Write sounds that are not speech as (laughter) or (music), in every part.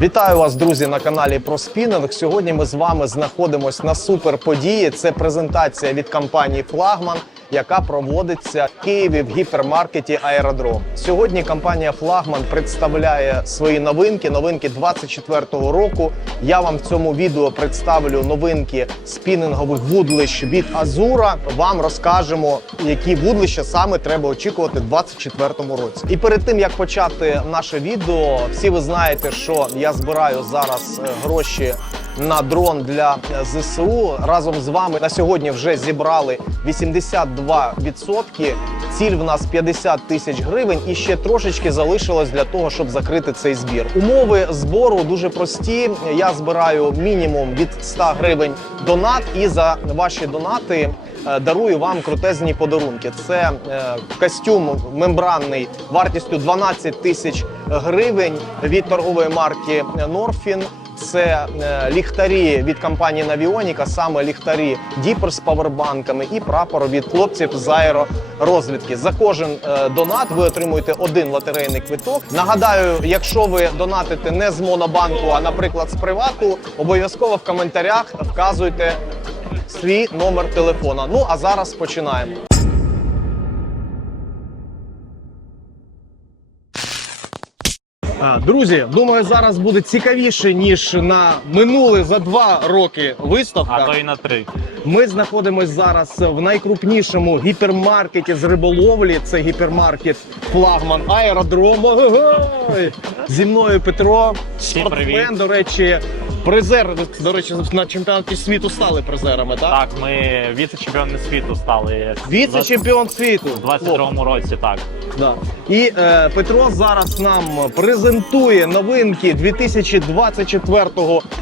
Вітаю вас, друзі, на каналі про спінинг. Сьогодні ми з вами знаходимося на суперподії. Це презентація від компанії Флагман, яка проводиться в Києві в гіпермаркеті Аеродром. Сьогодні компанія Флагман представляє свої новинки, новинки 24-го року. Я вам в цьому відео представлю новинки спінінгових вудлищ від Азура. Вам розкажемо, які вудлища саме треба очікувати в 24-му році. І перед тим як почати наше відео, всі ви знаєте, що я збираю зараз е, гроші на дрон для ЗСУ. Разом з вами на сьогодні вже зібрали 82%. Ціль в нас 50 тисяч гривень, і ще трошечки залишилось для того, щоб закрити цей збір. Умови збору дуже прості. Я збираю мінімум від 100 гривень донат, і за ваші донати е, дарую вам крутезні подарунки. Це е, костюм мембранний вартістю 12 тисяч гривень від торгової марки Норфін. Це е, ліхтарі від компанії Навіоніка, саме ліхтарі Діпер з павербанками і прапор від хлопців з аеророзвідки. За кожен е, донат ви отримуєте один лотерейний квиток. Нагадаю, якщо ви донатите не з монобанку, а наприклад з привату, обов'язково в коментарях вказуйте свій номер телефона. Ну а зараз починаємо. Друзі, думаю, зараз буде цікавіше ніж на минуле за два роки виставка. А то і на три. Ми знаходимося зараз в найкрупнішому гіпермаркеті з риболовлі. Це гіпермаркет Флагман Аеродром. Зі мною Петро, спортсмен, до речі, призер. До речі, на чемпіонаті світу стали призерами. Так, Так, ми віце-чемпіони світу стали. віце-чемпіон світу. У 22-му році, так. Да. І е, Петро зараз нам презентує новинки 2024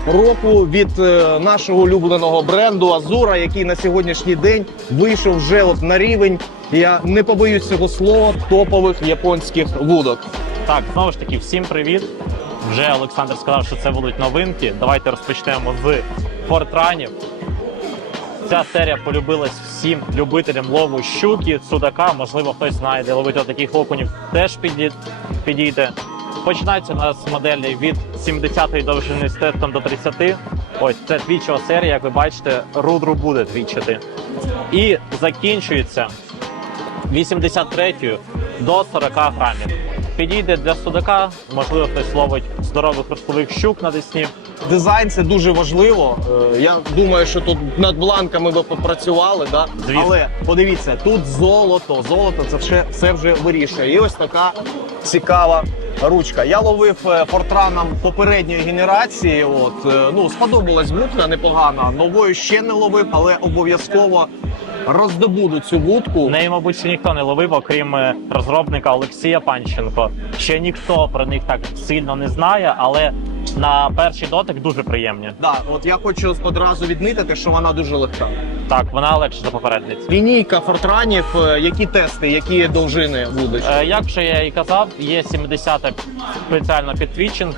року від е, нашого улюбленого бренду Азура, який на сьогоднішній день вийшов вже от на рівень. Я не побоюсь цього слова топових японських вудок. Так, знову ж таки, всім привіт. Вже Олександр сказав, що це будуть новинки. Давайте розпочнемо з фортранів. Ця серія полюбилась всім любителям лову щуки, судака. Можливо, хтось знає, де ловити таких окунів, теж підійде. Починається у нас моделі від 70-ї довжини з тестом до 30. Ось це твічова серія, як ви бачите, рудру буде твічити. І закінчується 83 до 40 грамів. Підійде для судака, можливо, хтось ловить здорових ростових щук на десні. Дизайн це дуже важливо. Е, Я думаю, що тут над бланками ви попрацювали, да? Звісно. але подивіться, тут золото. Золото це все, все вже вирішує. І ось така цікава ручка. Я ловив е, фортраном попередньої генерації. От е, ну сподобалась вудка непогана. Новою ще не ловив, але обов'язково роздобуду цю вудку. Неї, мабуть, ще ніхто не ловив, окрім е, розробника Олексія Панченко. Ще ніхто про них так сильно не знає, але на перший дотик дуже приємні. Да, от я хочу одразу відмітити, що вона дуже легка. Так, вона легше за попередниць. Лінійка фортранів, е, які тести, які довжини будуть. Е, Як вже я і казав, є 70 спеціально під твічинг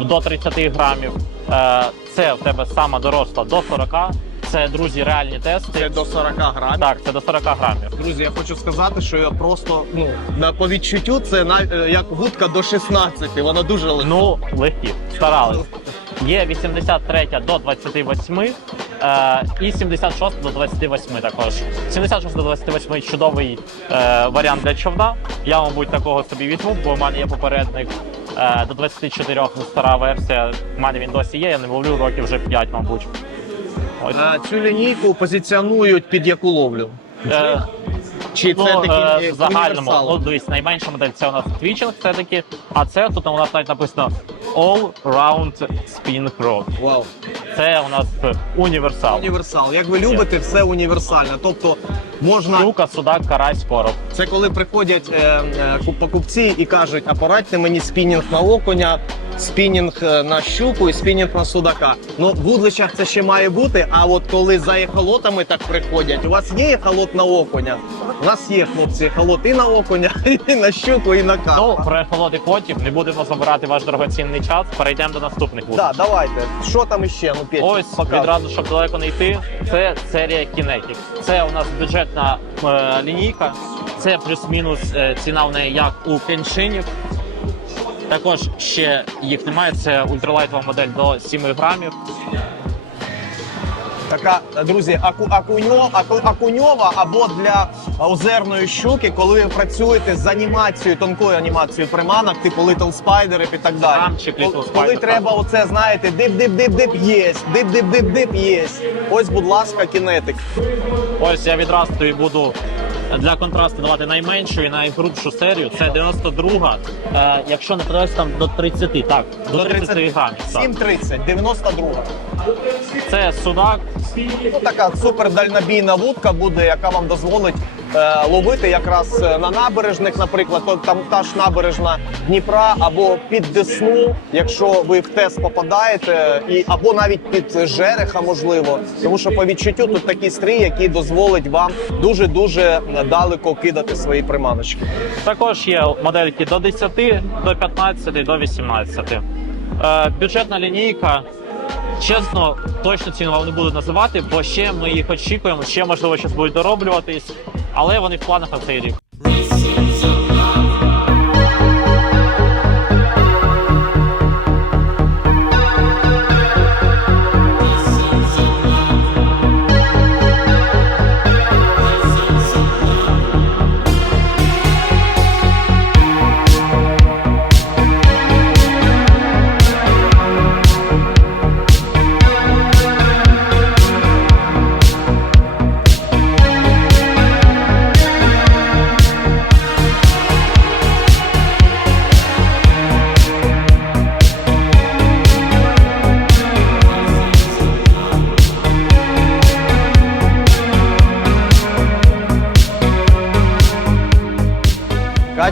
до 30 грамів. Е, Це в тебе сама доросла до 40. Це друзі, реальні тести. Це до 40 грамів. Так, це до 40 грамів. Друзі, я хочу сказати, що я просто ну на по відчуттю це на е, як вудка до 16, вона дуже легка. Ну, легкі, старались. Є 83 до 28 е, і 76 до 28 також. 76 до 28 чудовий е, варіант для човна. Я, мабуть, такого собі візьму, бо в мене є попередник е, до 24 ну, стара версія. В мене він досі є, я не ловлю років вже 5, мабуть. Ось. Цю лінійку позиціонують під яку ловлю? Е, Чи це Ну, такий е, е, в загальному, ну дивись, найменша модель це у нас твічинг все-таки, а це тут у нас навіть написано All Round Spin Rod. Вау. Це у нас універсал. Універсал. Як ви любите, все універсальне. Тобто можна Щука, судак, карась, короб. це коли приходять е, е, покупці і кажуть, а порадьте мені спінінг на окуня, спінінг е, на щуку і спінінг на судака. Ну, в вудлищах це ще має бути. А от коли за ехолотами так приходять, у вас є ехолот на окуня? У нас є хлопці ехолот і на окуня, (laughs) і на щуку, і на карпа. Ну, про ехолоти потім не будемо забирати ваш дорогоцінний час. Перейдемо до наступних вуд. Да, давайте. Що там іще? Ну, Петь, Ось показуй. відразу, щоб далеко не йти. Це серія Kinetic. Це у нас бюджетна е, лінійка. Це плюс-мінус е, ціна в неї як у кеншинів. Також ще їх немає. Це ультралайтова модель до 7 грамів. Така, друзі, аку, акуньо, аку, акуньова або для озерної щуки, коли ви працюєте з анімацією, тонкою анімацією приманок, типу Little Spider і так далі. Рамчик Little Коли- Spider, Коли так. треба оце, знаєте, дип-дип-дип-дип єсть, дип-дип-дип-дип єсть. Ось, будь ласка, кінетик. Ось я відразу тобі буду для контрасту давати найменшу і найгрубшу серію. Це 92. Е, якщо не подивитися, там до 30, так, до, 30 грамів. Так. 7.30, 92. Це судак. Ну, така супердальнобійна вудка буде, яка вам дозволить ловити якраз е, на набережних, наприклад, то там та ж набережна Дніпра або під Десну, якщо ви в ТЕС попадаєте, і або навіть під Жереха, можливо, тому що по відчуттю тут такі стрій, які дозволять вам дуже дуже далеко кидати свої приманочки. Також є модельки до 10, до 15, до 18. Е, бюджетна лінійка. Чесно, точно ціну вам не буду називати, бо ще ми їх очікуємо, ще можливо щось будуть дороблюватись, але вони в планах на цей рік.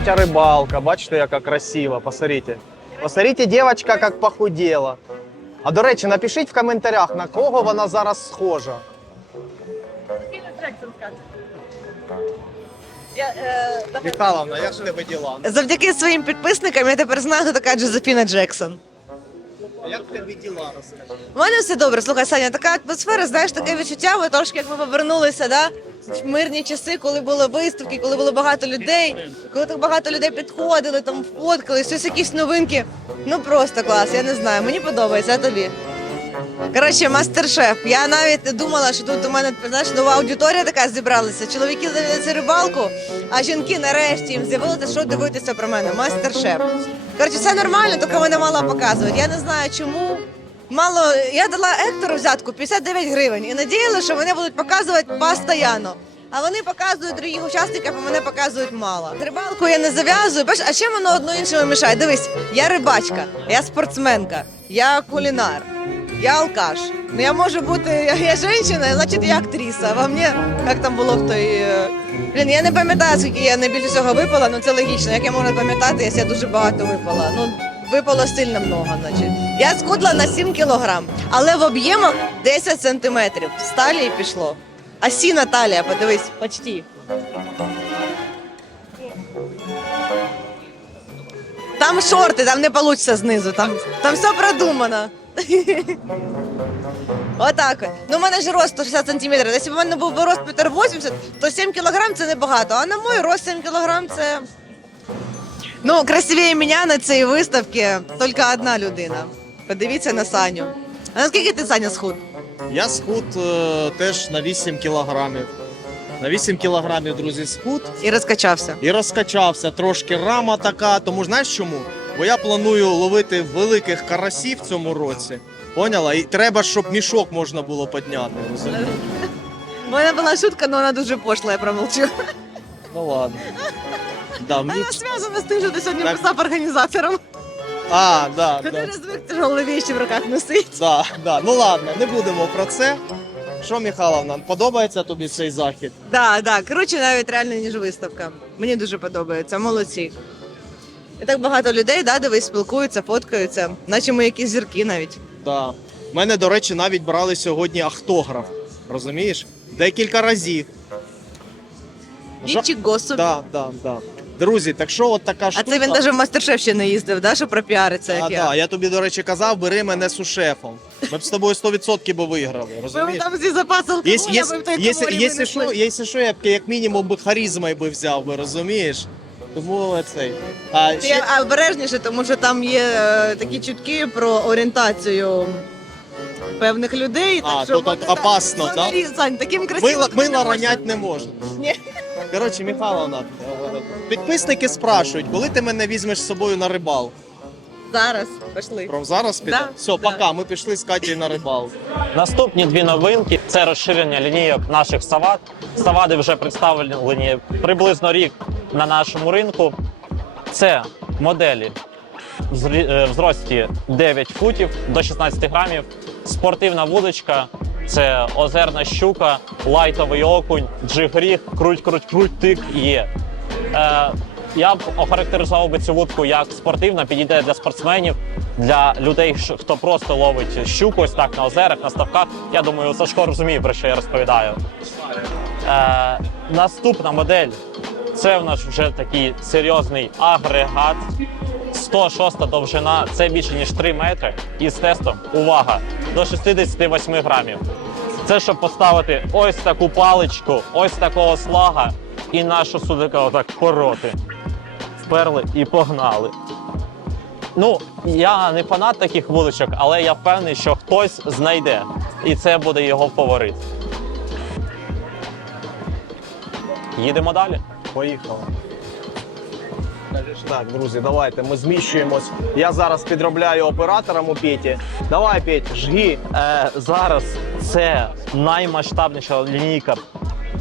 Катя рибалка, бачите, яка красива. Посмотрите. Посмотрите, дівчинка, як похудела. А до речі, напишіть в коментарях, на кого вона зараз схожа. Е. Михайловна, як ж тебе діла? Завдяки своїм підписникам я тепер знаю, хто така Джозефіна Джексон. Як в тебе діла, розкажи? У мене все добре. Слухай, Саня, така атмосфера, знаєш, таке відчуття, ми трошки як ми повернулися, да? мирні часи, коли були виставки, коли було багато людей, коли так багато людей підходили, там фоткали, щось якісь новинки. Ну просто клас, я не знаю. Мені подобається, а тобі. Коротше, мастер-шеф. Я навіть думала, що тут у мене знаєш, нова аудиторія така зібралася. Чоловіки дивляться рибалку, а жінки нарешті їм з'явилося, що дивитися про мене. Мастер-шеф. Коротше, все нормально, тільки мене мало показують. Я не знаю чому. Мало, я дала Ектору взятку 59 гривень і надіялася, що мене будуть показувати постійно. А вони показують других учасників, а мене показують мало. Рибалку я не зав'язую. Бачиш, а чим воно одно іншому мішає? Дивись, я рибачка, я спортсменка, я кулінар, я алкаш. Ну я можу бути, я, жінка, значить я актриса. Во мені, як там було в той. е, Блін, я не пам'ятаю, скільки я найбільше всього випала, ну це логічно. Як я можу пам'ятати, якщо я дуже багато випала. Ну, випало сильно много, значить. Я схудла на 7 кілограм, але в об'ємах 10 сантиметрів. З талії пішло. А сіна талія, подивись, почти. Там шорти, там не вийде знизу, там, там все продумано. (laughs) Отак. от. Ну, у мене ж рост 160 сантиметрів. Якщо б у мене був би рост 1,80 то 7 кілограм це небагато. А на мій рост 7 кілограм це. Ну, красивіше мене на цій виставці тільки одна людина. Подивіться на Саню. А наскільки ти Саня схуд? Я схуд е, теж на 8 кілограмів. На 8 кілограмів, друзі, схуд І розкачався. і розкачався. Трошки рама така. Тому знаєш чому? Бо я планую ловити великих карасів в цьому році. Поняла? І треба, щоб мішок можна було підняти. розумієш? У мене була шутка, але вона дуже пошла, я промовчу. Ну ладно. Да, мені... Вона зв'язана з тим, що ти сьогодні Так. писав організаторам. А, да, Ти да. не звик тяжелі вещи в руках носити. Да, да. Ну ладно, не будемо про це. Що, Михайловна, подобається тобі цей захід? Так, так. Коротше, навіть реально ніж виставка. Мені дуже подобається. Молодці. І так багато людей, да, дивись, спілкуються, фоткаються, наче ми якісь зірки навіть. Да. У мене, до речі, навіть брали сьогодні автограф. Розумієш? Декілька разів. Жа- Нічого собі. Да, да, да. Друзі, так що от така А штука. це він навіть в мастер-шеф ще не їздив, да, щоб пропіариться, як а, я. да. Я тобі, до речі, казав, бери мене сушефом. Ми б з тобою 100% би виграли. Ми Розумієш? там зі запас алкоголя, Єс- єс- ми в той коморі якщо винесли. що, якщо що, я б як мінімум би харизмою би взяв би, розумієш? Тому цей. А, Ти ще, обережніше, тому що там є е, такі чутки про орієнтацію певних людей. А, так що то- то вони опасно, так, да? Сань, таким красивим. мила, ронять не можна. Ні. Коротше, Михайловна, е, підписники спрашують, коли ти мене візьмеш з собою на рибалку? Зараз пішли. Прям зараз піде? Да, Все, да. пока, ми пішли з Катєю на рибалку. Наступні дві новинки це розширення лінійок наших сават. Савади вже представлені приблизно рік на нашому ринку. Це моделі в зрості 9 футів до 16 грамів, спортивна вудочка, це озерна щука, лайтовий окунь, джигріг, круть, круть, круть, тик є. Е, я б охарактеризував би цю вудку як спортивна, підійде для спортсменів, для людей, хто просто ловить щуку ось так на озерах, на ставках. Я думаю, Сашко розуміє, про що я розповідаю. Е, наступна модель це в нас вже такий серйозний агрегат. 106 довжина, це більше ніж 3 метри. І з тестом, увага, до 68 грамів. Це щоб поставити ось таку паличку, ось такого слага і нашу судика отак пороти. Вперли і погнали. Ну, я не фанат таких вуличок, але я впевнений, що хтось знайде. І це буде його фаворит. Їдемо далі. Поїхали. Так, друзі, давайте ми зміщуємось. Я зараз підробляю оператором у Петі. Давай, Петь, жги. Е, зараз це наймасштабніша лінійка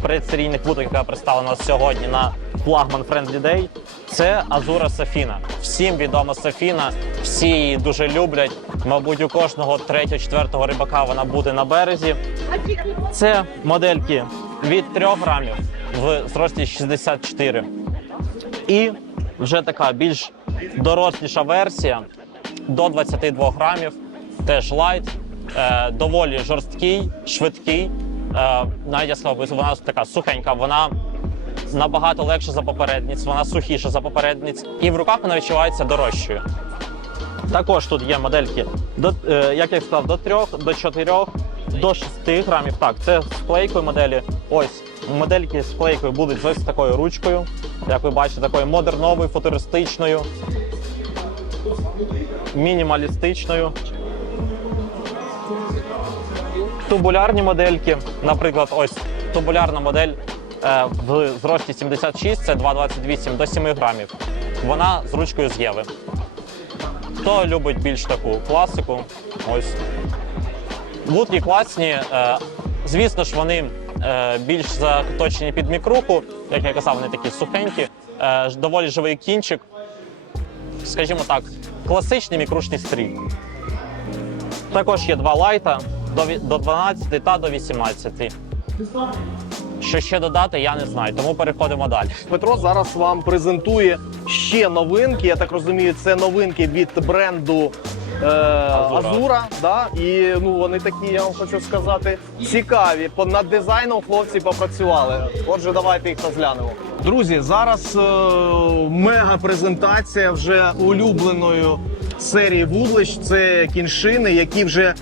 предсерійних вудок, яка представлена сьогодні на флагман Friendly Day. Це Азура Сафіна. Всім відома Сафіна, всі її дуже люблять. Мабуть, у кожного третього-четвертого рибака вона буде на березі. Це модельки від 3 грамів в зрості 64. І вже така більш доросліша версія до 22 грамів, теж лайт, е, доволі жорсткий, швидкий. Е, навіть я сказав, вона така сухенька, вона набагато легша за попередниць, вона сухіша за попередниць, і в руках вона відчувається дорожчою. Також тут є модельки, до, е, як я сказав, до 3, до 4, до 6 грамів. Так, це з плейкою моделі. Ось модельки з плейкою будуть ось такою ручкою, як ви бачите, такою модерновою, футуристичною, мінімалістичною. Тубулярні модельки, наприклад, ось тубулярна модель е, в зрості 76, це 2,28 до 7 грамів. Вона з ручкою з Єви. Хто любить більш таку класику, ось. Вудки класні. е, Звісно ж, вони більш заточені під мікруху, як я казав, вони такі сухенькі, е, доволі живий кінчик. Скажімо так, класичний мікрушний стрій. Також є два лайта до 12 та до 18. Що ще додати, я не знаю, тому переходимо далі. Петро зараз вам презентує ще новинки. Я так розумію, це новинки від бренду е, Азура. да? І ну вони такі, я вам хочу сказати, цікаві. По над дизайном хлопці попрацювали. Отже, давайте їх розглянемо. Друзі, зараз е, мега презентація вже улюбленої серії вудлищ. Це кіншини, які вже.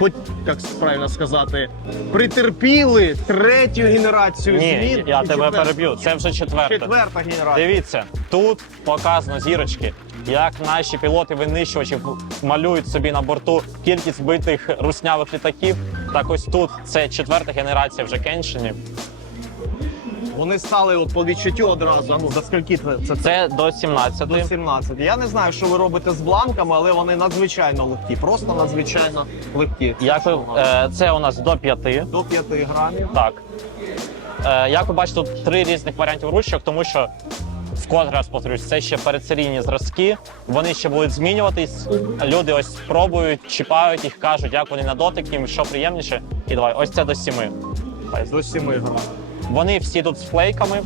Хоч як правильно сказати, притерпіли третю генерацію Ні, змін. я і тебе четверту. переб'ю. Це вже четверта. Четверта генерація. Дивіться, тут показано зірочки, як наші пілоти винищувачі малюють собі на борту кількість збитих руснявих літаків. Так ось тут це четверта генерація вже кеншинів. Вони стали от по відчуттю одразу. Ну, за скільки це? Це, це Це до 17. до 17. Я не знаю, що ви робите з бланками, але вони надзвичайно легкі. Просто надзвичайно легкі. Як ви, е, це у нас до 5. До 5 грамів. Так. Е, як ви бачите, тут три різних варіантів ручок, тому що вкотре раз повторюсь, це ще передсерійні зразки. Вони ще будуть змінюватись. Люди ось пробують, чіпають їх, кажуть, як вони на дотик, їм що приємніше. І давай, ось це до 7. До 7 грамів. Вони всі тут з флейками.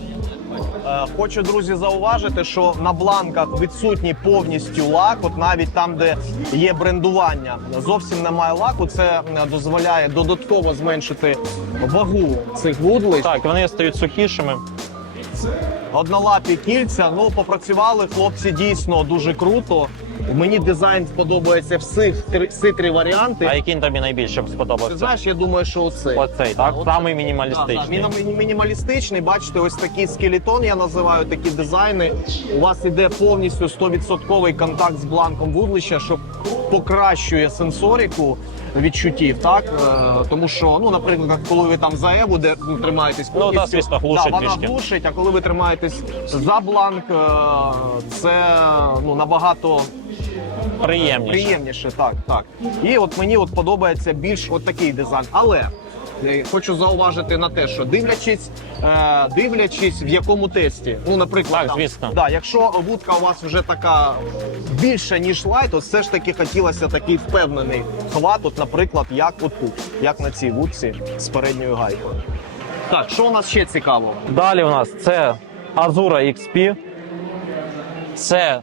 Е, Хочу, друзі, зауважити, що на бланках відсутній повністю лак. От навіть там, де є брендування, зовсім немає лаку. Це е, дозволяє додатково зменшити вагу цих вудлищ. Так, вони стають сухішими. Однолапі кільця. Ну попрацювали хлопці дійсно дуже круто. Мені дизайн сподобається всіх три, всі три варіанти. А який тобі найбільше Ти сподобався? знаєш, я думаю, що оцей. Оцей, так? Оцей. Самий Так, мінімалістичний. так, він мінімалістичний. Бачите, ось такий скелетон, я називаю такі дизайни. У вас іде повністю 100% контакт з бланком вудлища, що покращує сенсоріку відчуттів, так Е, тому що, ну, наприклад, коли ви там за Еву, де ну, тримаєтесь Ну, повністю, звісно, глушить да, вона трішки. глушить, а коли ви тримаєтесь за бланк, е, це ну набагато Приємніше. Приємніше, так, так. І от мені от подобається більш от такий дизайн. Але хочу зауважити на те, що дивлячись, е, дивлячись в якому тесті. Ну, наприклад, Так, там, звісно. Да, якщо вудка у вас вже така більша, ніж лайт, то все ж таки хотілося такий впевнений хват, от, наприклад, як от тут, як на цій вудці з передньою гайкою. Так, що у нас ще цікаво? Далі у нас це Azura XP. Це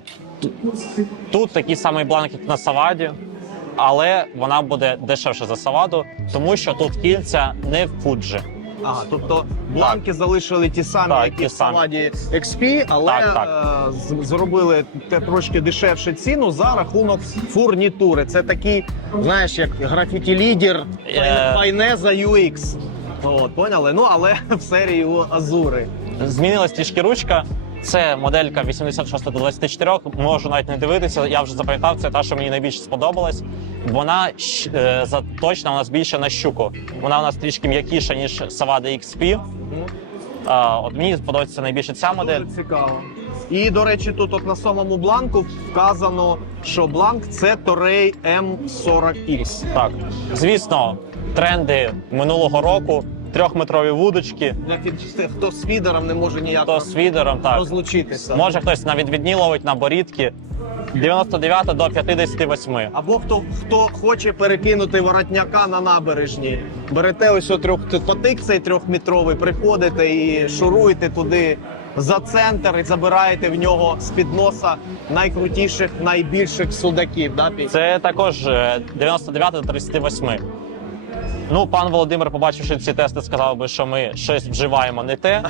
тут такий самий бланк, як на Саваді, але вона буде дешевше за Саваду, тому що тут кільця не в Fuji. Ага, тобто бланки залишили ті самі, Так, які ті в самі. Саваді XP, але Так, так. е, з- зробили те трошки дешевше ціну за рахунок фурнітури. Це такий, знаєш, як графіті лідер Е. Файне за UX. От, поняли? Ну, але (laughs) в серії Азури. Змінилась трішки ручка. Це моделька 86 до 24, можу навіть не дивитися. Я вже запам'ятав, це та, що мені найбільше сподобалась. Вона е, заточена у нас більше на щуку. Вона у нас трішки м'якіша, ніж Savada XP. А, от мені подобається найбільше ця модель. Дуже цікаво. І, до речі, тут от на самому бланку вказано, що бланк це Торей M40X. Так, звісно, тренди минулого року, трьохметрові вудочки, Для фід- Хто з фідером не може ніяк то з фідером, так. розлучитися. Може хтось на відвідні ловить на борідки. 99 до 58. Або хто хто хоче перекинути воротняка на набережні, берете ось о трьох потик цей трьохметровий, приходите і шуруєте туди за центр і забираєте в нього з під носа найкрутіших, найбільших судаків. Да, Пі? Це також е, 99 до 38. Ну, пан Володимир, побачивши ці тести, сказав би, що ми щось вживаємо не те.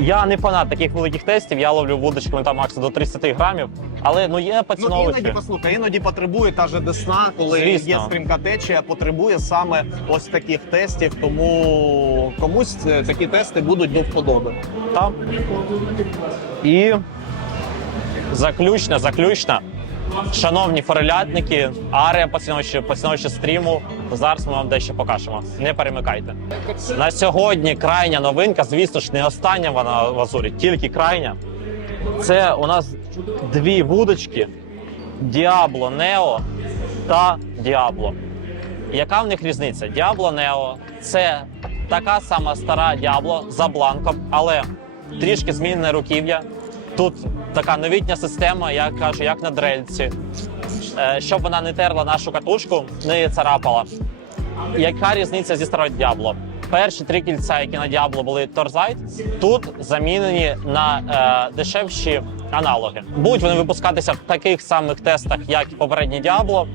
Я не фанат таких великих тестів, я ловлю вудочками там максимум до 30 грамів. Але ну є Ну, іноді послухай, іноді потребує та же десна, коли Звісно. є стрімка течія, потребує саме ось таких тестів. Тому комусь е, такі тести будуть до вподоби. Та. І заключна, заключна. Шановні форелятники, арія поціновувачі, поціновувачі стріму. Зараз ми вам дещо покажемо. Не перемикайте. На сьогодні крайня новинка, звісно ж, не остання вона в Азурі, тільки крайня. Це у нас дві вудочки Діабло Нео та Діабло. Яка в них різниця? Діабло Нео це така сама стара Діабло за бланком, але трішки змінене руків'я. Тут така новітня система, я кажу, як на дрельці, Е, щоб вона не терла нашу катушку, не царапала. Яка різниця зі старою Діабло? Перші три кільця, які на Діабло були торзайт, тут замінені на е, дешевші аналоги. Будуть вони випускатися в таких самих тестах, як і попередні Діабло.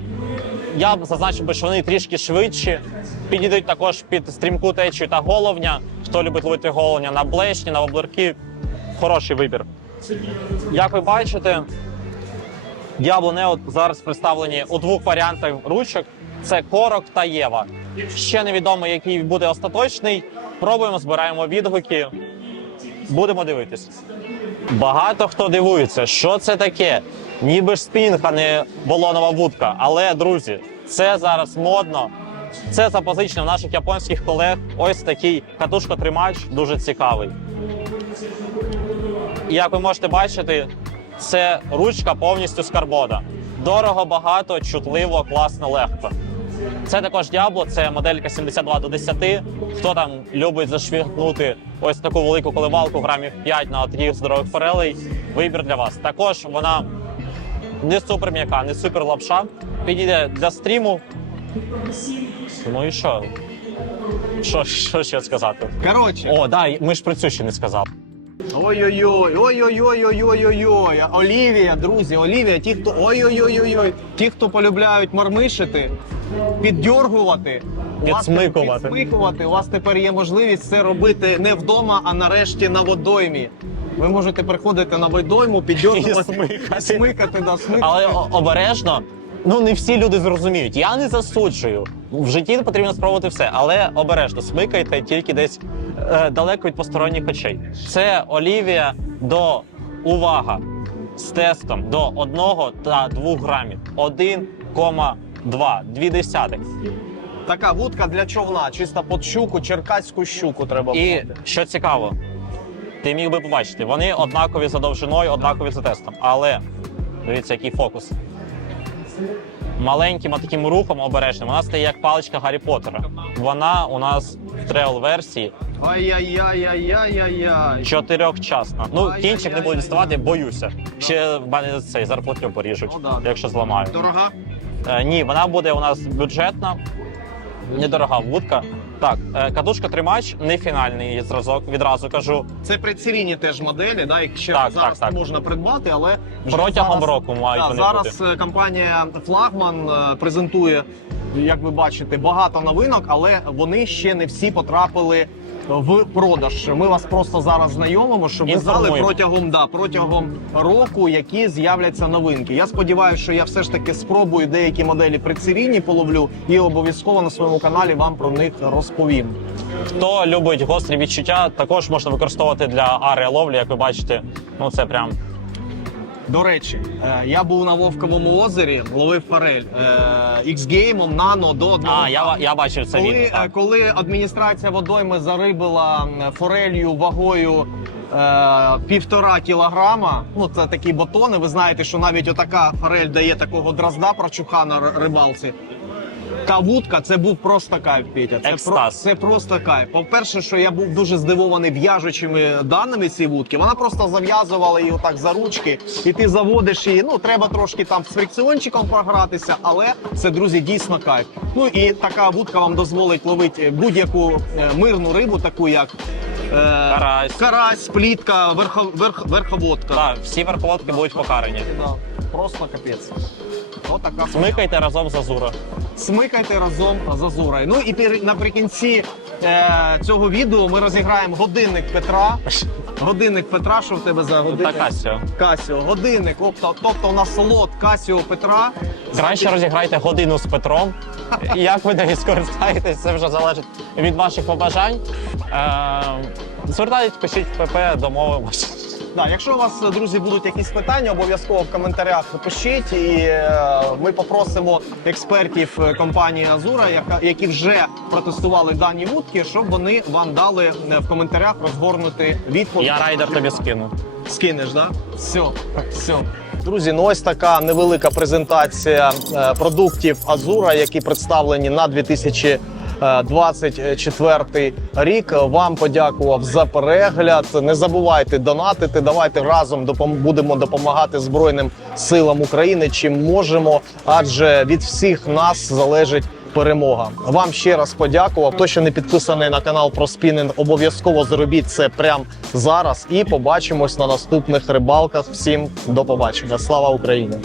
Я б зазначив би, що вони трішки швидші, підійдуть також під стрімку течію та головня. Хто любить ловити головня на блешні, на воблерки, хороший вибір. Як ви бачите, Diablo зараз представлені у двох варіантах ручок: це Корок та Єва. Ще невідомо, який буде остаточний. Пробуємо, збираємо відгуки. Будемо дивитись. Багато хто дивується, що це таке. Ніби ж спінг, а не болонова вудка. Але, друзі, це зараз модно. Це запозичено наших японських колег. Ось такий катушкотримач, дуже цікавий. І як ви можете бачити, це ручка повністю з карбода. Дорого, багато, чутливо, класно, легко. Це також Diablo, це моделька 72 до 10. Хто там любить зашвігнути ось таку велику коливалку грамів 5 на таких здорових форелей, вибір для вас. Також вона не супер м'яка, не супер лапша. Підійде для стріму. Ну і що? Що, що ще сказати? Коротше, О, да, ми ж про цю ще не сказали. Ой-ой-ой, ой-ой-ой-ой-ой-ой-ой. Олівія, друзі, Олівія, ті, хто ой-ой-ой-ой-ой, ті, хто полюбляють мармишити, піддьоргувати, вас Підсмикувати. підсмикувати. У вас тепер є можливість це робити не вдома, а нарешті на водоймі. Ви можете приходити на водойму, І смикати. смикати, да, смикати. Але о- обережно. Ну не всі люди зрозуміють. Я не засуджую. В житті потрібно спробувати все, але обережно смикайте тільки десь е, далеко від посторонніх очей. Це Олівія до увага з тестом до 1 та 2 грамів. 1,2, 2 десятих. Така вудка для човна, чисто під щуку, черкаську щуку треба І брати. що цікаво, ти міг би побачити, вони однакові за довжиною, однакові за тестом. Але дивіться, який фокус. Маленьким таким рухом обережним. Вона стає як паличка Гаррі Поттера. Вона у нас в трейл-версії Ай-яй-яй-яй-яй-яй. чотирьохчасна. Ну, кінчик не буду діставати, боюся. Ще в мене цей зарплатню поріжуть, Ну якщо зламаю. Дорога? Е, ні, вона буде у нас бюджетна, недорога вудка. Так, е, катушка тримач, не фінальний зразок, відразу кажу. Це при ціліні теж моделі, да, їх ще Так, зараз так, так. можна придбати, але вже Протягом зараз, року мають да, вони зараз бути. компанія Флагман е, презентує, як ви бачите, багато новинок, але вони ще не всі потрапили в продаж. Ми вас просто зараз знайомимо, щоб ви знали Інформуємо. протягом да, протягом року, які з'являться новинки. Я сподіваюся, що я все ж таки спробую деякі моделі при ціліні половлю і обов'язково на своєму каналі вам про них розповім. Хто любить гострі відчуття, також можна використовувати для аріаловлі, як ви бачите. Ну це прям До речі, е, я був на Вовковому озері, ловив форель е, X-геймом нано до одного. а я, я бачив це коли, відео. е, коли адміністрація водойми зарибила форелью вагою е, півтора кілограма, ну це такі батони. Ви знаєте, що навіть отака форель дає такого дразда прочуха на рибалці. Та вудка це був просто кайф, Петя. Це, про, Екстаз. це просто кайф. По-перше, що я був дуже здивований в'яжучими даними цієї вудки. Вона просто зав'язувала її отак за ручки, і ти заводиш її. Ну треба трошки там з фрикціончиком програтися, але це, друзі, дійсно кайф. Ну і така вудка вам дозволить ловити будь-яку е, мирну рибу, таку як Карась. карась, плітка, верхо, верх, верховодка. Так, всі верховодки будуть покарані. Да, Просто капець. Отака Смикайте разом з Азура. смикайте разом з Азурою. Ну і пір- наприкінці е, цього відео ми розіграємо годинник Петра. Годинник Петра, що в тебе за годинник? Та Касіо. Касіо. Годинник. Тобто, тобто у нас лот Касіо Петра. Краще розіграйте годину з Петром. Як ви нею скористаєтесь, це вже залежить від ваших побажань. Е, звертайтесь, пишіть в ПП, домовимось. Да, якщо у вас, друзі, будуть якісь питання, обов'язково в коментарях пишіть, і е, ми попросимо експертів е, компанії Азура, яка які вже протестували дані вудки, щоб вони вам дали в коментарях розгорнути відповідь. Я райдер тобі скину. Скинеш, да? Все, все. Друзі, ну ось така невелика презентація е, продуктів Азура, які представлені на 2024 рік. Вам подякував за перегляд. Не забувайте донатити. Давайте разом будемо допомагати Збройним силам України, чим можемо, адже від всіх нас залежить перемога. Вам ще раз подякував. Хто ще не підписаний на канал про спінінг, обов'язково зробіть це прямо зараз. І побачимось на наступних рибалках. Всім до побачення. Слава Україні!